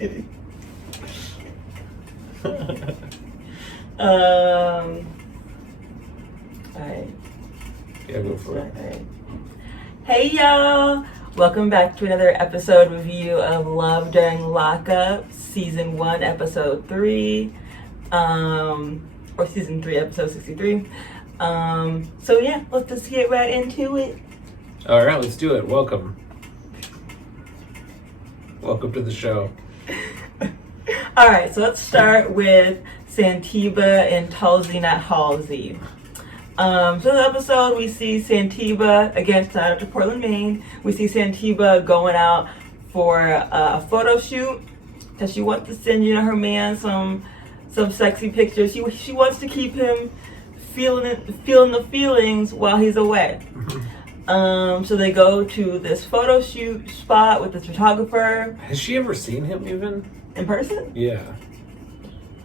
kidding. Alright. Yeah, go for it. Right. Hey y'all! Welcome back to another episode review of Love During Lockup, Season 1, Episode 3. Or Season 3, Episode 63. So yeah, let's just get right into it. Alright, let's do it. Welcome. Welcome to the show. Alright, so let's start with Santiba and Talzina Halsey. So in the episode, we see Santiba, again, shout out to Portland, Maine. We see Santiba going out for a photo shoot because she wants to send, her man some sexy pictures. She wants to keep him feeling the feelings while he's away. So they go to this photo shoot spot with this photographer. Has she ever seen him even? In person? Yeah.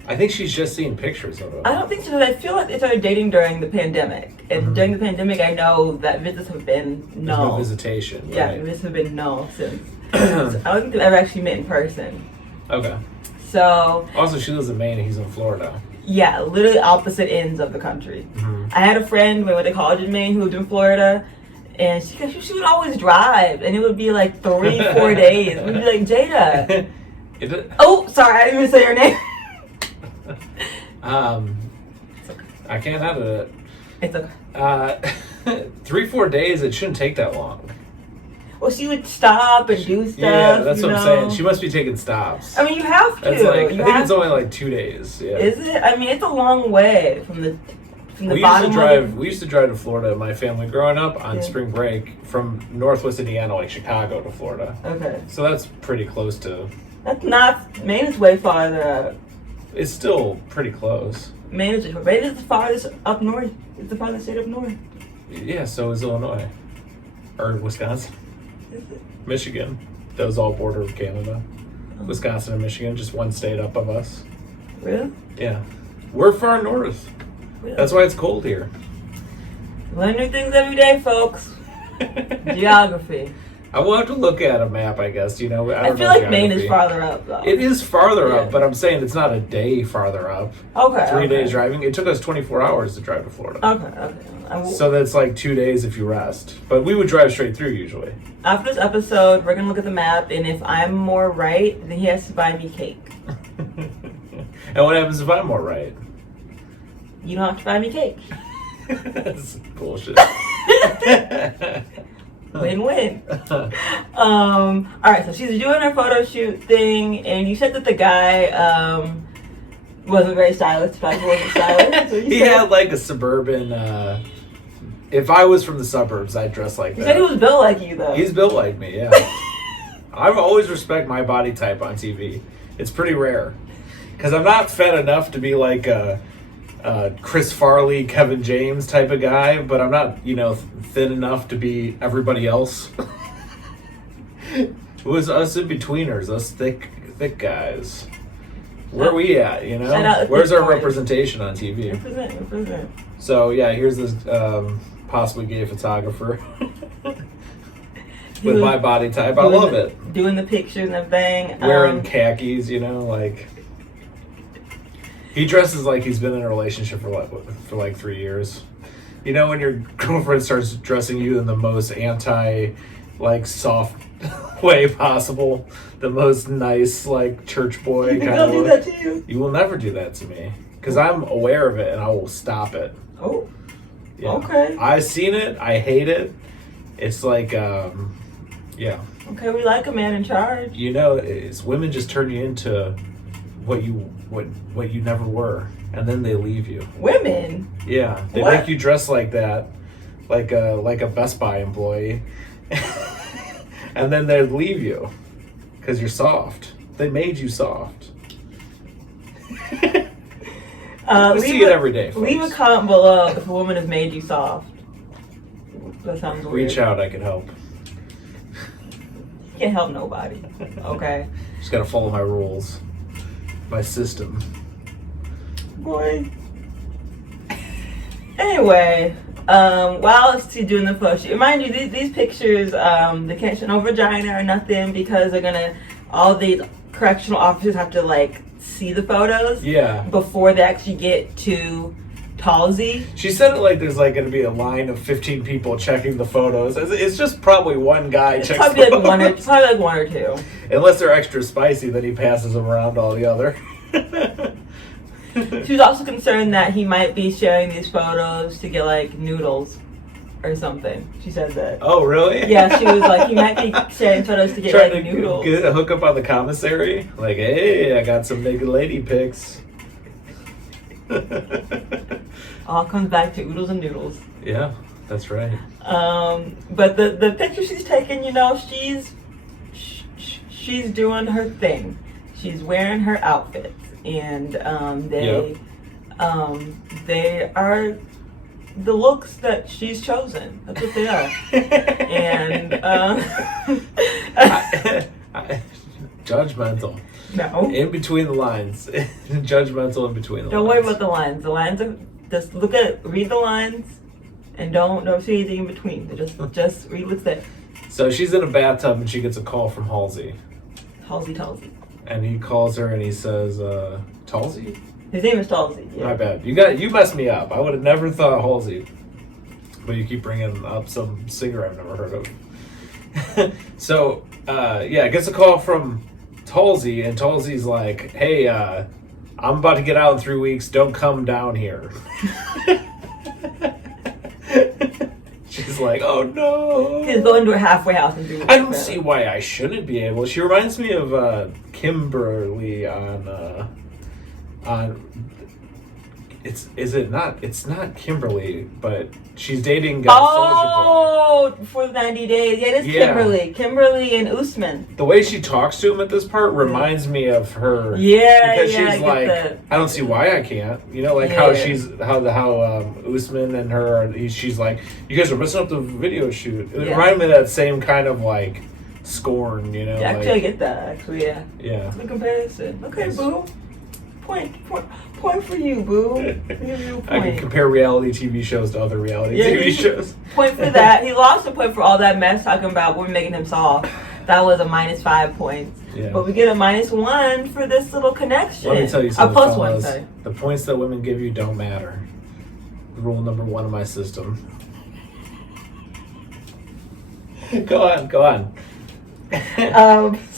I think she's just seen pictures of him. I don't think so. I feel like they started dating during the pandemic. And during the pandemic, I know that visits have been There's no visitation. Right? Yeah, visits have been no since. So I don't think they've ever actually met in person. Okay. So. Also, she lives in Maine and he's in Florida. Yeah, literally opposite ends of the country. Mm-hmm. I had a friend when we went to college in Maine who lived in Florida. And she would always drive. And it would be like 3-4 days. We'd be like, Jada. Oh, sorry, I didn't even say her name. It's okay. I can't edit it. It's okay. 3-4 days, it shouldn't take that long. Well, she would stop and do stuff. Yeah, that's what I'm saying. She must be taking stops. I mean, you have to. That's like, I think it's only like 2 days. Yeah. Is it? I mean, it's a long way from the we bottom. We used to drive to Florida, my family growing up, on spring break from Northwest Indiana, like Chicago to Florida. Okay. So that's pretty close to. That's not. Maine is way farther out. It's still pretty close. Maine is the farthest up north. It's the farthest state up north. Yeah, so is Illinois. Or Wisconsin. Is it? Michigan. That was all border of Canada. Wisconsin and Michigan, just one state up of us. Really? Yeah. We're far north. Really? That's why it's cold here. Learn new things every day, folks. Geography. I will have to look at a map, I guess. I don't know. I feel like Maine is farther up, though. It is farther up, but I'm saying it's not a day farther up. Okay. 3 days driving. It took us 24 hours to drive to Florida. Okay. So that's like 2 days if you rest. But we would drive straight through usually. After this episode, we're going to look at the map, and if I'm more right, then he has to buy me cake. And what happens if I'm more right? You don't have to buy me cake. That's bullshit. Win-win. Alright, so she's doing her photo shoot thing, and you said that the guy wasn't very stylish. Wasn't stylish. So he had like a suburban. If I was from the suburbs, I'd dress like that. You said he was built like you, though. He's built like me, yeah. I always respect my body type on TV. It's pretty rare. Because I'm not fat enough to be like a Chris Farley, Kevin James type of guy, but I'm not, thin enough to be everybody else. It was us in betweeners, us thick guys. Where are we at? Where's our representation on TV? Represent. So yeah, here's this possibly gay photographer with my body type. I love it. Doing the pictures and everything. Wearing khakis, like. He dresses like he's been in a relationship for like 3 years. When your girlfriend starts dressing you in the most soft way possible, the most nice, church boy kind of look. Do that to you? You will never do that to me. Because I'm aware of it and I will stop it. Oh. Yeah. Okay. I've seen it. I hate it. It's like, yeah. Okay, we like a man in charge. It's women just turn you into what you never were, and then they leave you. Women? Yeah, they make you dress like that, like a Best Buy employee, and then they leave you because you're soft. They made you soft. We see it every day, folks. Leave a comment below if a woman has made you soft. That sounds weird. Reach out, I can help. You can't help nobody. Okay. Just gotta follow my rules. My system. Boy. Anyway, while it's doing the photo shoot, mind you, these pictures, they can't show no vagina or nothing because they're gonna, all these correctional officers have to like see the photos before they actually get to Halsey. She said it like there's like going to be a line of 15 people checking the photos. It's just probably one guy checks probably the photos. Probably like one or two. Unless they're extra spicy, then he passes them around all the other. She was also concerned that he might be sharing these photos to get like noodles or something. She said that. Oh, really? Yeah, she was like, he might be sharing photos to get trying like to noodles. Get a hookup on the commissary. Like, hey, I got some naked lady pics. All comes back to oodles and noodles. Yeah, that's right. But the picture she's taking, you know, she's doing her thing. She's wearing her outfits, and they are the looks that she's chosen. That's what they are. And judgmental. No. In between the lines. Judgmental in between the lines. Don't worry about the lines. The lines are just read the lines, and don't see anything in between. Just read what's there. So she's in a bathtub and she gets a call from Halsey. Halsey. And he calls her and he says, Halsey? His name is Halsey. Yeah. My bad. You messed me up. I would have never thought Halsey. But you keep bringing up some singer I've never heard of. So, gets a call from Halsey, and Halsey's like, hey, I'm about to get out in 3 weeks. Don't come down here. She's like, oh no. He's going to a halfway house and do it. I don't see why I shouldn't be able. She reminds me of Kimberly on it's not Kimberly, but she's dating Soulja Boy. For the 90 days. Yeah, it is Kimberly and Usman. The way she talks to him at this part reminds me of her. Yeah, because she's like, I don't see why I can't. You know, like how Usman and her she's like, you guys are messing up the video shoot. It reminded me of that same kind of like scorn, you know. Yeah, actually, I get that. Actually, yeah. Yeah. The comparison. Okay, boo. Point for you, boo. I can compare reality TV shows to other reality TV shows. Point for that. He lost a point for all that mess talking about women making him soft. That was a -5 points. Yeah. But we get a -1 for this little connection. Let me tell you something, a +1, fellas. sorry. The points that women give you don't matter. Rule number 1 of my system. Go on.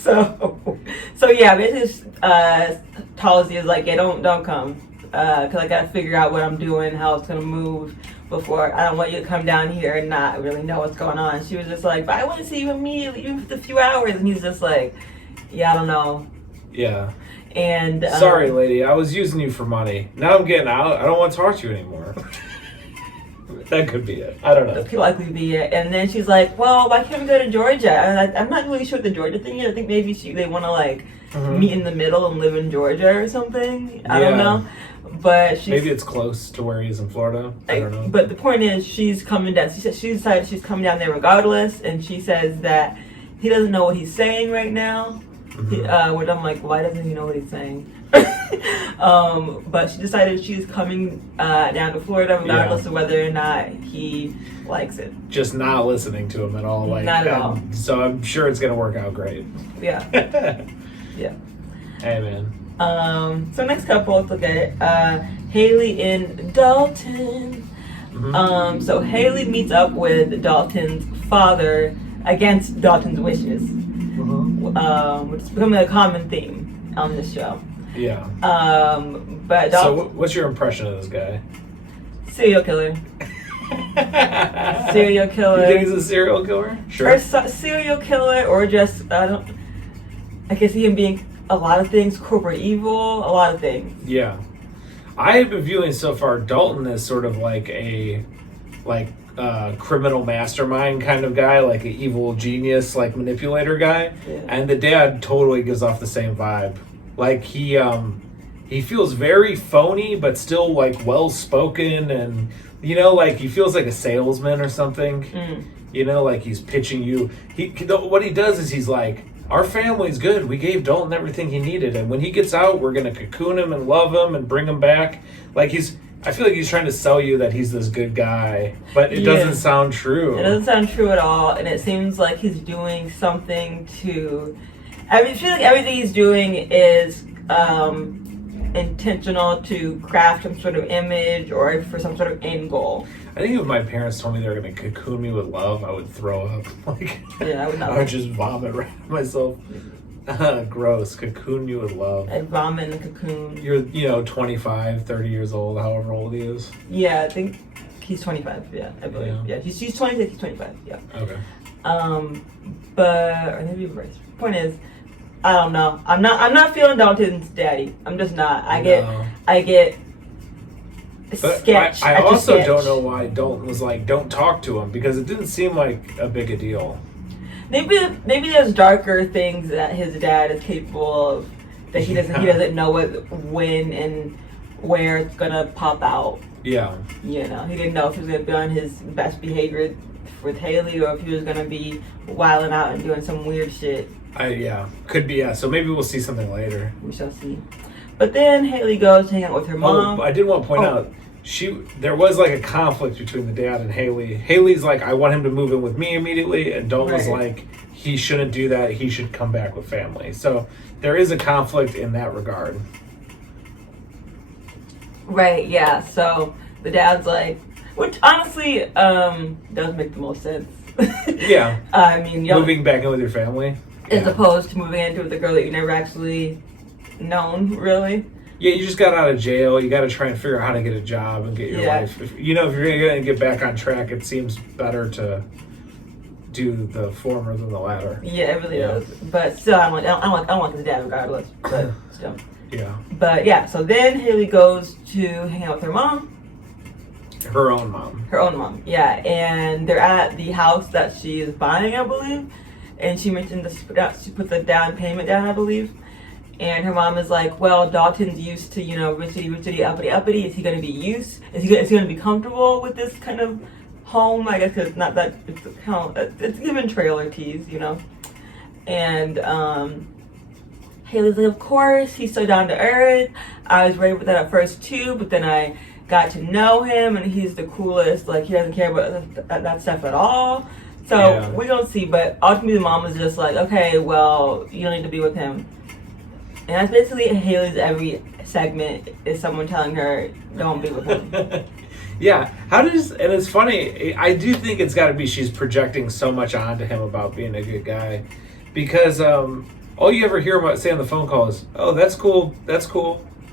So yeah, basically, Halsey is like, yeah, don't come, cause I gotta figure out what I'm doing, how it's gonna move before. I don't want you to come down here and not really know what's going on. She was just like, but I want to see you immediately, even for a few hours, and he's just like, yeah, I don't know. Yeah. And sorry, lady, I was using you for money. Now I'm getting out. I don't want to talk to you anymore. That could be it. I don't know. That could likely be it. And then she's like, well, why can't we go to Georgia? I'm not really sure what the Georgia thing is. I think maybe they want to like meet in the middle and live in Georgia or something. I don't know. But maybe it's close to where he's in Florida. I don't know. But the point is, she's coming down. She decided she's coming down there regardless. And she says that he doesn't know what he's saying right now. Which I'm like, why doesn't he know what he's saying? But she decided she's coming down to Florida regardless of whether or not he likes it. Just not listening to him at all. Like, not at all. So I'm sure it's going to work out great. Yeah. Yeah. Hey, man. So next couple, let's look at it. Haley and Dalton. So Haley meets up with Dalton's father against Dalton's wishes, which is becoming a common theme on this show. Yeah. But Dalton, so what's your impression of this guy? Serial killer. Serial killer. You think he's a serial killer? Sure. Or serial killer, or just I guess he can be a lot of things. Corporate evil, a lot of things. Yeah. I have been viewing so far Dalton as sort of like a criminal mastermind kind of guy, like an evil genius, like manipulator guy. Yeah. And the dad totally gives off the same vibe. Like he feels very phony, but still like well spoken, and you know, like he feels like a salesman or something. You know, like he's pitching you. What he does is he's like, our family's good. We gave Dalton everything he needed, and when he gets out, we're gonna cocoon him and love him and bring him back. Like I feel like he's trying to sell you that he's this good guy, but it doesn't sound true. It doesn't sound true at all, and it seems like he's doing something to I feel like everything he's doing is intentional to craft some sort of image or for some sort of end goal. I think if my parents told me they were going to cocoon me with love, I would throw up. Like, Yeah, I would not. I would just vomit right at myself. Gross. Cocoon you with love. I'd vomit in the cocoon. You're, 25, 30 years old, however old he is. Yeah, I think he's 25. Yeah, I believe. Yeah, she's 26. He's 25. Yeah. Okay. But or maybe right. Point is, I don't know. I'm not feeling Dalton's daddy. I'm just not. I get But sketch. I also sketch. don't know why Dalton was like, don't talk to him, because it didn't seem like a big a deal. Maybe there's darker things that his dad is capable of that he doesn't know when and where it's gonna pop out. Yeah. He didn't know if he was gonna be on his best behavior with Haley or if he was gonna be wilding out and doing some weird shit. Could be. Yeah. So maybe we'll see something later. We shall see. But then Haley goes to hang out with her mom. Oh, I did want to point out. There was like a conflict between the dad and Haley. Haley's like, I want him to move in with me immediately, and Dalton was like, he shouldn't do that. He should come back with family. So there is a conflict in that regard. Right. Yeah. So the dad's like, which honestly does make the most sense. Yeah. I mean, moving back in with your family, as opposed to moving into with a girl that you never actually known, really. Yeah, you just got out of jail. You got to try and figure out how to get a job and get your life. If you're going to get back on track, it seems better to do the former than the latter. Yeah, it really does. But still, I don't like his dad regardless. But still. Yeah. But yeah, so then Haley goes to hang out with her mom. Her own mom. Her own mom, yeah. And they're at the house that she is buying, I believe. And she mentioned she put the down payment down, I believe. And her mom is like, well, Dalton's used to, richity, uppity. Is he going to be Is he going to be comfortable with this kind of home? I guess because not that it's given trailer tease, And Haley's like, of course, he's so down to earth. I was ready with that at first too, but then I got to know him, and he's the coolest. Like, he doesn't care about that stuff at all. So we're gonna see. But ultimately, the mom is just like, okay, well, you don't need to be with him. And that's basically Haley's every segment is someone telling her, don't be with him. Yeah. And it's funny, I do think it's got to be she's projecting so much onto him about being a good guy. Because all you ever hear about say on the phone call is, oh, that's cool.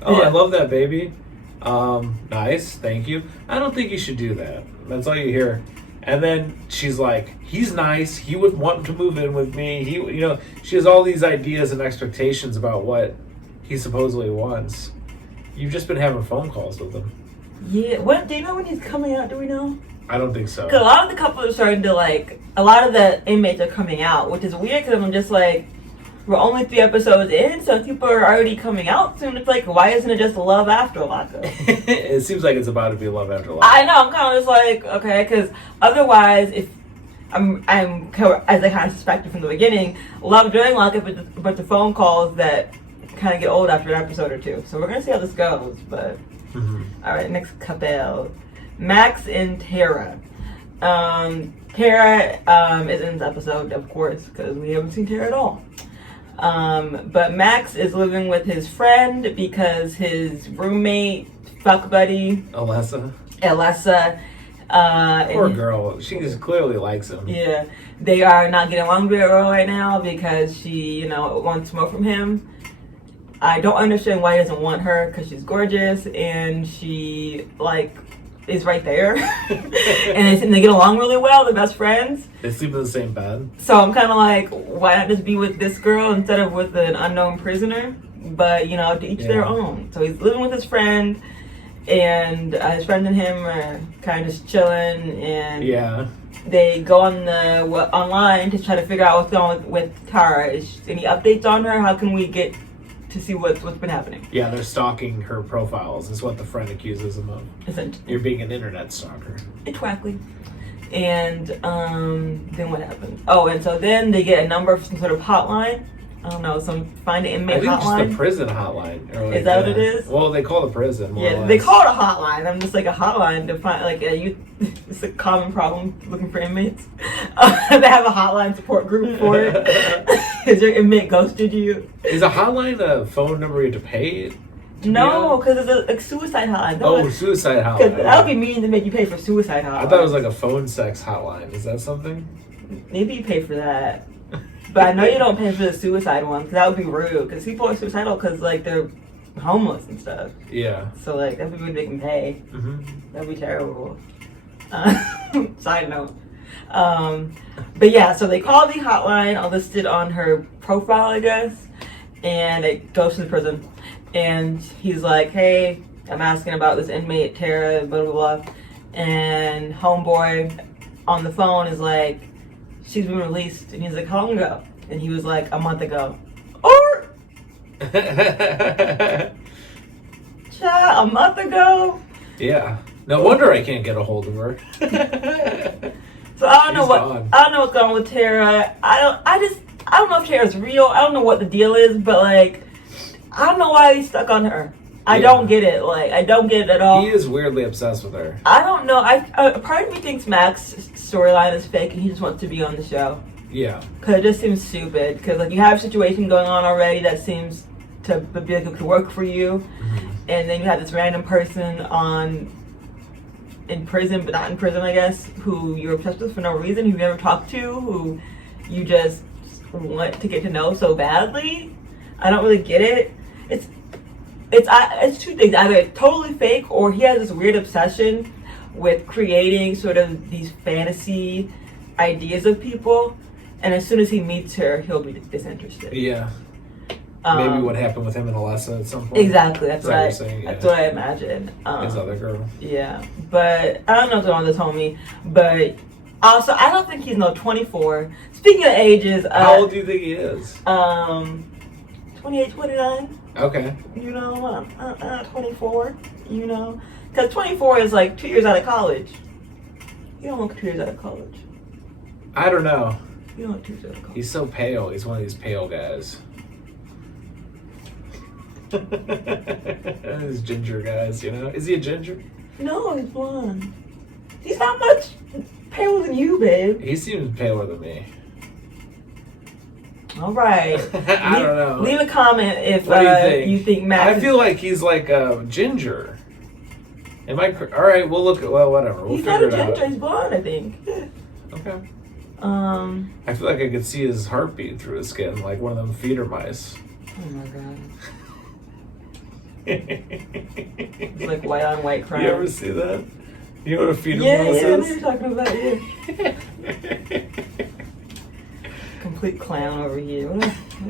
Oh, I love that, baby. Nice, thank you. I don't think you should do that. That's all you hear. And then she's like, he's nice. He would want to move in with me. She has all these ideas and expectations about what he supposedly wants. You've just been having phone calls with him. Yeah. Do you know when he's coming out? Do we know? I don't think so. Because a lot of the couples are starting to a lot of the inmates are coming out, which is weird because I'm just like, we're only 3 episodes in, so people are already coming out soon. It's like, why isn't it just love after Lockup? It seems like it's about to be love after Lockup. I know. I'm kind of just like, okay, because otherwise, if I'm as I kind of suspected from the beginning, love during Lockup is a bunch of phone calls that kind of get old after an episode or 2. So we're gonna see how this goes. But all right, next couple, Max and Tara. Tara is in this episode, of course, because we haven't seen Tara at all. But Max is living with his friend because his roommate, fuck buddy, Alessa. Poor girl. She just clearly likes him. Yeah. They are not getting along very well right now because she, wants more from him. I don't understand why he doesn't want her because she's gorgeous and she, is right there. and they get along really well. They're best friends. They sleep in the same bed. So I'm kind of like, why not just be with this girl instead of with an unknown prisoner? But, to each their own. So he's living with his friend, and his friend and him are kind of just chilling, and they go on online to try to figure out what's going on with Tara. Any updates on her? How can we get to see what's been happening? Yeah, they're stalking her profiles is what the friend accuses them of. You're being an internet stalker. Exactly. And then what happened? Oh, and so then they get a number for some sort of hotline. I don't know, find an inmate hotline. I think just the prison hotline. Is that what it is? Well, they call the prison. More or less. They call it a hotline. I'm just like a hotline to find it's a common problem looking for inmates. They have a hotline support group for it. Because your inmate ghosted you. Is a hotline a phone number you have to pay? No, because it's a suicide hotline. Oh, suicide hotline. Because that would be mean to make you pay for suicide hotline. I thought it was like a phone sex hotline. Is that something? Maybe you pay for that. But I know you don't pay for the suicide one, because that would be rude. Because people are suicidal because, like, they're homeless and stuff. Yeah. So, like, that would make them pay. Mm-hmm. That'd be terrible. Side note. But yeah, so they call the hotline listed on her profile, I guess. And it goes to the prison. And he's like, hey, I'm asking about this inmate, Tara, blah, blah, blah. And homeboy on the phone is like, she's been released. And he's like, how long ago? And he was like, a month ago. Or, child, a month ago? Yeah. No wonder I can't get a hold of her. So I don't know what's going on with Tara. I don't know if Tara's real. I don't know what the deal is, but like, I don't know why he's stuck on her. I don't get it. Like, I don't get it at all. He is weirdly obsessed with her. I don't know. Part of me thinks Max's storyline is fake and he just wants to be on the show. Yeah. Because it just seems stupid. Because, like, you have a situation going on already that seems to be like it could work for you. Mm-hmm. And then you have this random person in prison, but not in prison, I guess, who you're obsessed with for no reason, who you never talked to, who you just want to get to know so badly. I don't really get it. It's two things. Either it's totally fake, or he has this weird obsession with creating sort of these fantasy ideas of people, and as soon as he meets her, he'll be disinterested. Yeah. Maybe what happened with him and Alessa at some point. Exactly. That's what That's what I imagine. His other girl. Yeah, but I don't know what's on this homie. But also, I don't think he's 24. Speaking of ages, how old do you think he is? 28, 29. Okay. You know, 24. You know, because 24 is like 2 years out of college. You don't look 2 years out of college. I don't know. You don't look 2 years out of college. He's so pale. He's one of these pale guys. These ginger guys, you know. Is he a ginger? No, he's blonde. He's not much paler than you, babe. He seems paler than me. All right. I don't know. Leave a comment if you think Max. I feel like he's like a ginger. Am I? All right, we'll look at. Well, whatever. We'll he's figure not a it ginger. out. He's blonde, I think. Okay. I feel like I could see his heartbeat through his skin, like one of them feeder mice. Oh my god. It's like white on white crime. You ever see that? You know what a feeder mouse is? Yeah, I know is? you're talking about it. Complete clown over here. What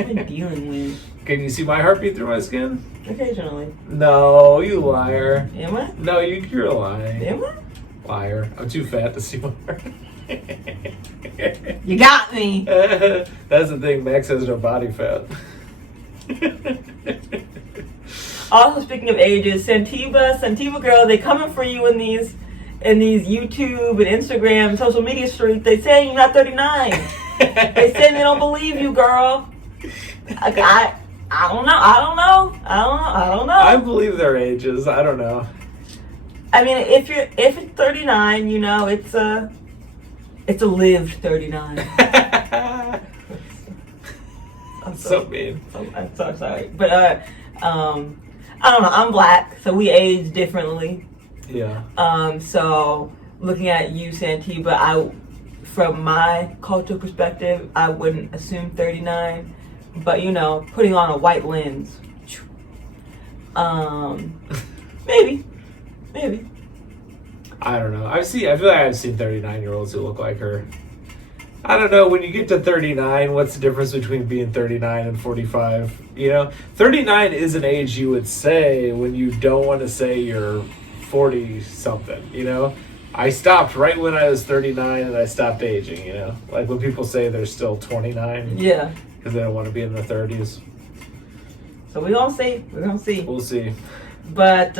am I dealing with? Can you see my heartbeat through my skin? Occasionally. No, you liar. Am I? No, you're lying. Am I? Liar. I'm too fat to see my heart. You got me. That's the thing. Max has no body fat. Also, speaking of ages, Santiba girl, they coming for you in these YouTube and Instagram, social media streets. They saying you're not 39. They saying they don't believe you, girl. I don't know. I believe their ages. I don't know. I mean, if it's 39, you know, it's a lived 39. I'm so mean. I'm so sorry, but I don't know. I'm black, so we age differently. Yeah. So looking at you, Santiba, from my cultural perspective, I wouldn't assume 39, but you know, putting on a white lens, maybe. I don't know. I feel like I've seen 39-year-olds who look like her. I don't know. When you get to 39, what's the difference between being 39 and 45? You know, 39 is an age you would say when you don't want to say you're 40-something, you know? I stopped right when I was 39 and I stopped aging, you know? Like when people say they're still 29. Yeah. Because they don't want to be in their 30s. So we're going to see. We'll see. But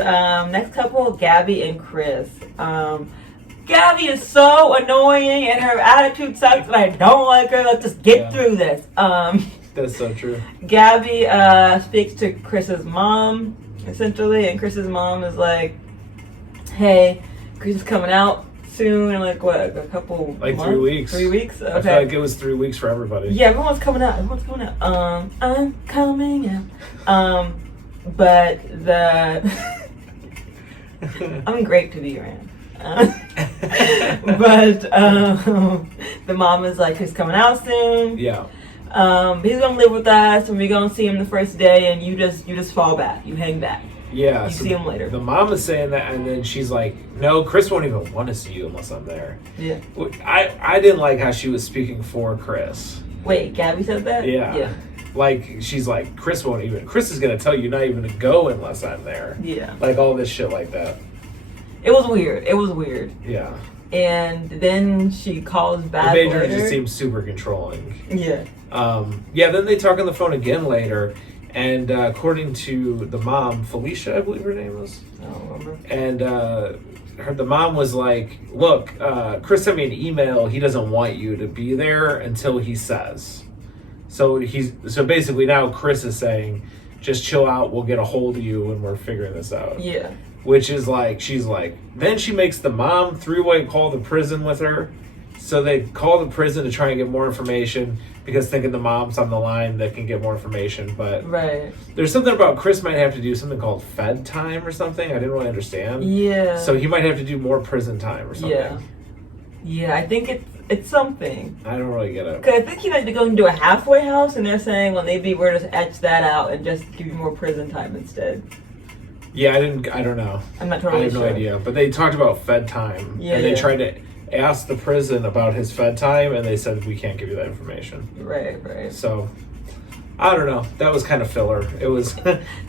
next couple, Gabby and Chris. Gabby is so annoying and her attitude sucks and I don't like her. Let's just get through this. That's so true. Gabby speaks to Chris's mom, essentially, and Chris's mom is like, hey, Chris is coming out soon, in like what, a couple Like months? 3 weeks. 3 weeks? Okay. I feel like it was 3 weeks for everybody. Yeah, everyone's coming out. I'm coming out. But I'm great to be around. But the mom is like, he's coming out soon. Yeah. He's gonna live with us, and we're gonna see him the first day, and you just fall back, you hang back. Yeah. You see him later. The mom is saying that, and then she's like, "No, Chris won't even want to see you unless I'm there." Yeah. I didn't like how she was speaking for Chris. Wait, Gabby said that? Yeah. Yeah. Like, she's like, Chris is gonna tell you not even to go unless I'm there. Yeah. Like all this shit like that. It was weird. Yeah. And then she calls back. The major later. just seems super controlling. Yeah. Yeah, then they talk on the phone again later, and according to the mom, Felicia, I believe her name was. I don't remember. And the mom was like, "Look, Chris sent me an email. He doesn't want you to be there until he says." So basically now Chris is saying, "Just chill out. We'll get a hold of you when we're figuring this out." Yeah. Which is like, she's like, then she makes the mom three-way call the prison with her. So they call the prison to try and get more information because thinking the mom's on the line that can get more information. But right. There's something about Chris might have to do something called Fed time or something. I didn't really understand. Yeah. So he might have to do more prison time or something. Yeah. Yeah, I think it's something. I don't really get it. Cause I think he might be going to a halfway house, and they're saying, well, maybe we're just etch that out and just give you more prison time instead. Yeah, I don't know. I'm not totally sure. I sure. have no idea. But they talked about Fed time. Yeah, and they yeah. tried to ask the prison about his Fed time, and they said, we can't give you that information. Right. So, I don't know. That was kind of filler. It was,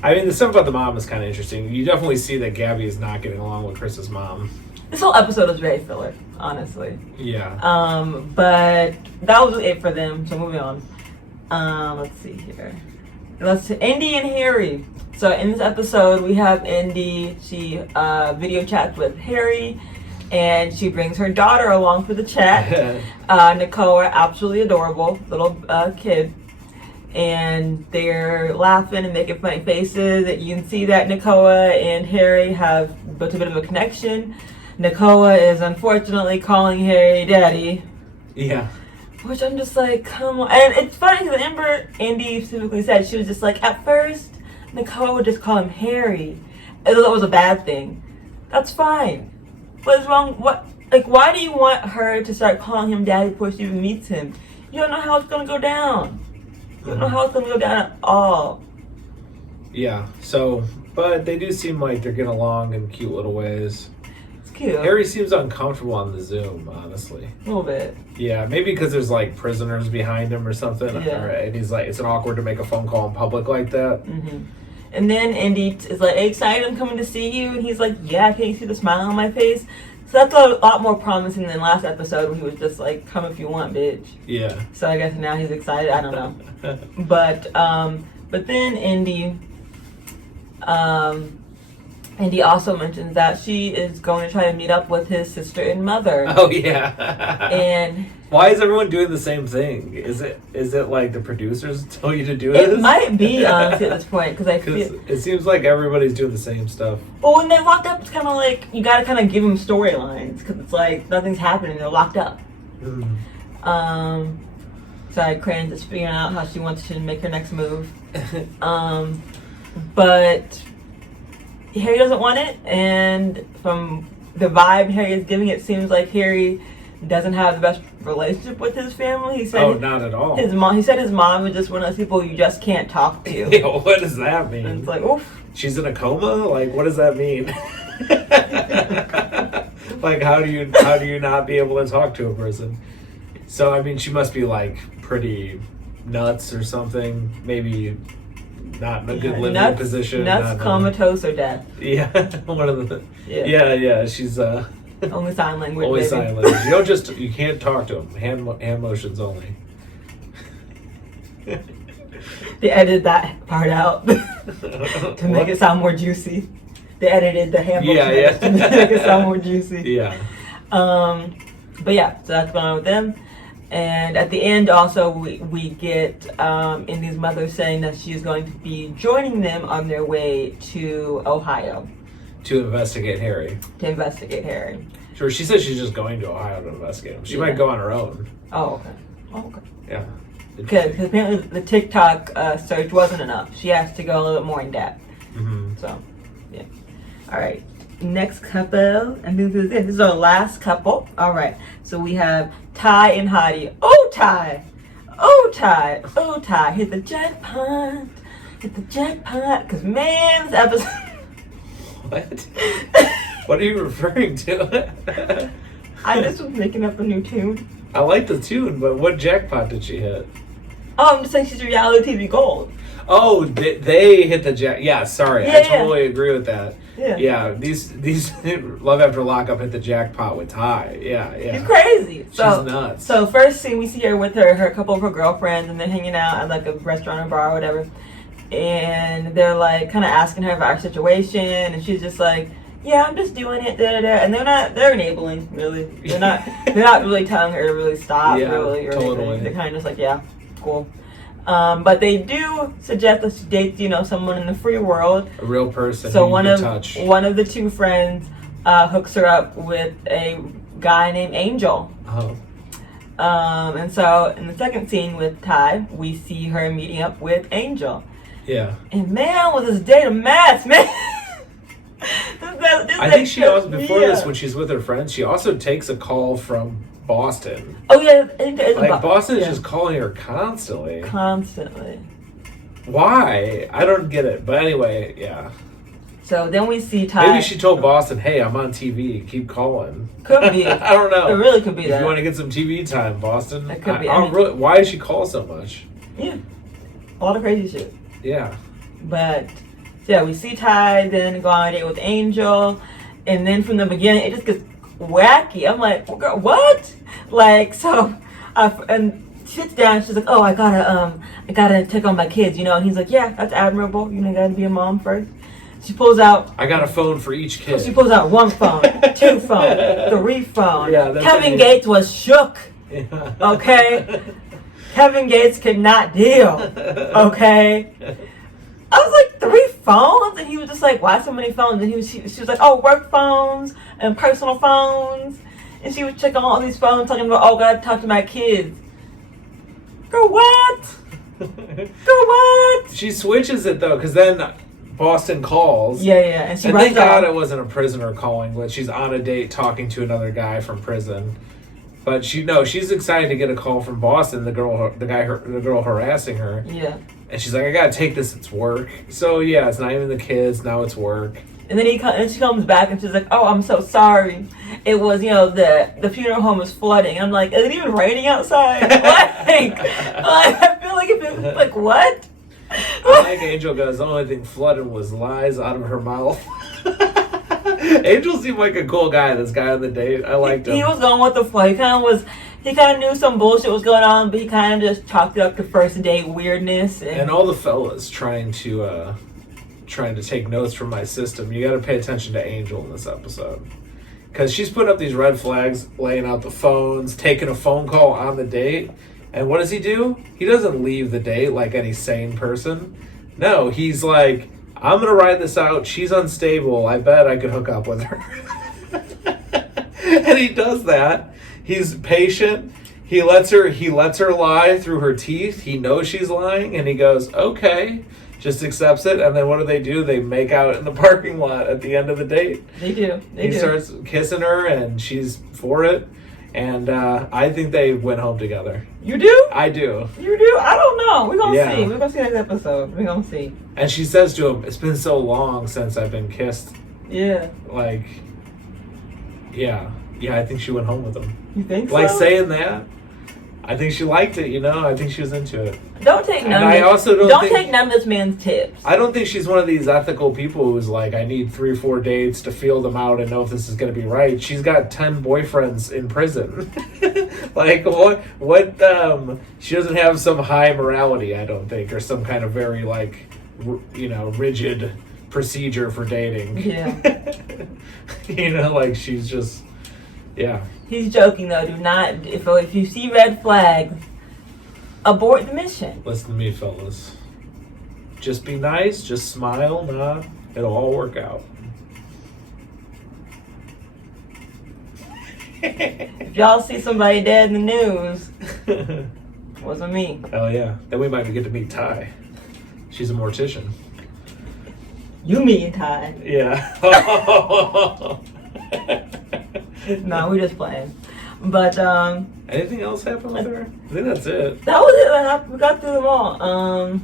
I mean, the stuff about the mom is kind of interesting. You definitely see that Gabby is not getting along with Chris's mom. This whole episode was very filler, honestly. Yeah. But that was it for them. So moving on. Let's see here. Indy and Harry. So in this episode, we have Indy. She video chats with Harry, and she brings her daughter along for the chat. Nicoa, absolutely adorable little kid. And they're laughing and making funny faces. You can see that Nicoa and Harry have built a bit of a connection. Nicoa is unfortunately calling Harry daddy. Yeah. Which I'm just like, come on. And it's funny because Amber, Indy specifically said, she was just like, at first, Nicoa would just call him Harry. As though it was a bad thing. That's fine. What is wrong? Why do you want her to start calling him daddy before she even meets him? You don't know how it's going to go down. You don't know how it's going to go down at all. Yeah, so, but they do seem like they're getting along in cute little ways. It's cute. Harry seems uncomfortable on the Zoom, honestly. A little bit. Yeah, maybe because there's like prisoners behind him or something. Yeah. And he's like, it's awkward to make a phone call in public like that. Mm-hmm. And then Indy is like, hey, excited I'm coming to see you. And he's like, yeah, can you see the smile on my face? So that's a lot more promising than last episode when he was just like, come if you want, bitch. Yeah. So I guess now he's excited. I don't know. But then Indy also mentions that she is going to try to meet up with his sister and mother. Oh, yeah. And why is everyone doing the same thing? Is it like the producers tell you to do this? it might be, honestly, at this point, because I feel... It seems like everybody's doing the same stuff. But when they're locked up, it's kind of like, you got to kind of give them storylines, because it's like, nothing's happening, they're locked up. Mm. Sorry, Crane's just figuring out how she wants to make her next move. But Harry doesn't want it, and from the vibe Harry is giving, it seems like Harry doesn't have the best relationship with his family. He said, not at all. He said his mom is just one of those people you just can't talk to. Yeah, what does that mean? And it's like, oof. She's in a coma? Like, what does that mean? Like, how do you not be able to talk to a person? So, I mean, she must be like pretty nuts or something. Maybe not in a good living position. Nuts, comatose, or death. Yeah, one of the. Yeah. Yeah. She's only sign language. only baby. sign language. You can't talk to them. Hand motions only. They edited that part out to make it sound more juicy. They edited the hand motions to make it sound more juicy. Yeah. But yeah, so that's going on with them. And at the end, also, we get Indy's mother saying that she's going to be joining them on their way to Ohio. To investigate Harry. Sure, she said she's just going to Ohio to investigate him. She might go on her own. Oh, okay. Yeah. Because apparently the TikTok search wasn't enough. She has to go a little bit more in depth. Mm-hmm. So, yeah. All right. Next couple, and this is our last couple. All right. So we have Ty and Hottie. Oh, Ty. Oh, Ty. Oh, Ty. Hit the jackpot. Hit the jackpot. Because, man, this episode. What? What are you referring to? I just was making up a new tune. I like the tune, but what jackpot did she hit? Oh, I'm just saying she's reality TV gold. Oh, they hit the jack. Yeah, sorry. Yeah, I totally agree with that. Yeah. Yeah, these Love After Lockup hit the jackpot with Ty. Yeah. She's crazy. She's nuts. So first scene we see her with her couple of her girlfriends, and they're hanging out at like a restaurant or bar or whatever. And they're like kind of asking her about her situation, and she's just like, yeah, I'm just doing it, and they're enabling, really. They're not really telling her to really stop, really, or totally. anything. They're kind of just like, yeah, cool. But they do suggest that she dates, someone in the free world. A real person. So who one you can touch. of the two friends hooks her up with a guy named Angel. Oh. And so in the second scene with Ty, we see her meeting up with Angel. Yeah. And man, was this date a mess, man. I think she also, before this, when she's with her friends, she also takes a call from Boston. Oh yeah, I think there is like Boston is just calling her constantly. Why? I don't get it. But anyway, yeah. So then we see Ty. Maybe she told Boston, "Hey, I'm on TV. Keep calling." Could be. I don't know. It really could be if that. you want to get some TV time, Boston. It could be. Why does she call so much? Yeah, a lot of crazy shit. Yeah. But yeah, we see Ty then go on a date with Angel, and then from the beginning it just gets wacky. I'm like, girl, what? Like, so, and she sits down. She's like, oh, I gotta check on my kids, And he's like, yeah, that's admirable. You gotta be a mom first. She pulls out. I got a phone for each kid. She pulls out 1 phone, 2 phone, 3 phone. Yeah, Kevin Gates was shook. Yeah. Okay. Kevin Gates could not deal. Okay. I was like, 3 phones? And he was just like, why so many phones? And she was like, oh, work phones and personal phones. And she was checking all these phones, talking about, oh, gotta talk to my kids. Girl, what? Girl, what? She switches it, though, because then Boston calls. Yeah. And she thank God it wasn't a prisoner calling, but she's on a date talking to another guy from prison. But she's excited to get a call from Boston, the girl harassing her. Yeah. And she's like, I gotta take this, it's work. So yeah, it's not even the kids, now it's work. And then she comes back and she's like, oh, I'm so sorry. It was, the funeral home was flooding. I'm like, is it even raining outside? I feel like if it was like, what? I like Angel goes, the only thing flooding was lies out of her mouth. Angel seemed like a cool guy, this guy on the date. I liked him. He was going with the flow. He kind of knew some bullshit was going on, but he kind of just chalked it up to first date weirdness. And all the fellas trying to take notes from my system, you got to pay attention to Angel in this episode. Because she's putting up these red flags, laying out the phones, taking a phone call on the date. And what does he do? He doesn't leave the date like any sane person. No, he's like, I'm going to ride this out. She's unstable. I bet I could hook up with her. And he does that. He's patient. He lets her lie through her teeth. He knows she's lying, and he goes, okay, just accepts it. And then what do? They make out in the parking lot at the end of the date. They do. He starts kissing her, and she's for it. And I think they went home together. You do? I do. You do? I don't know. We're going to see. We're going to see next episode. We're going to see. And she says to him, it's been so long since I've been kissed. Yeah. Like, yeah. Yeah, I think she went home with him. You think so? Like, saying that, I think she liked it, I think she was into it. Don't take none of this man's tips. I don't think she's one of these ethical people who's like, I need 3-4 dates to feel them out and know if this is going to be right. She's got 10 boyfriends in prison. Like, what, she doesn't have some high morality, I don't think, or some kind of very, like, rigid procedure for dating. Yeah. Like, she's just, yeah. He's joking, though. Do not, if you see red flags, abort the mission. Listen to me, fellas. Just be nice, just smile, nod. It'll all work out. If y'all see somebody dead in the news, it wasn't me. Oh yeah. Then we might get to meet Ty. She's a mortician. You mean Ty? Yeah. No, we just playing. But anything else happen with her? I think that's it. that was it. We got through them all. I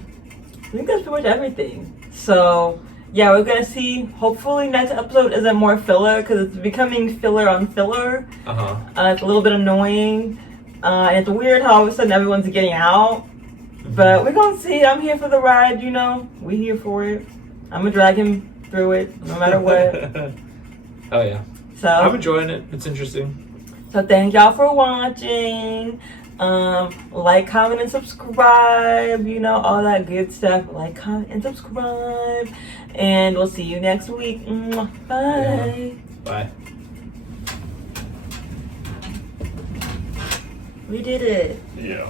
think that's pretty much everything. So yeah, we're gonna see. Hopefully, next episode isn't more filler because it's becoming filler on filler. It's a little bit annoying. And it's weird how all of a sudden everyone's getting out. But we're gonna see. I'm here for the ride. You know, we here for it. I'm gonna drag him through it no matter what. Oh yeah. So I'm enjoying it. It's interesting. So thank y'all for watching. Like, comment, and subscribe. You know, all that good stuff. Like, comment, and subscribe. And we'll see you next week. Bye. Yeah. Bye. We did it. Yeah.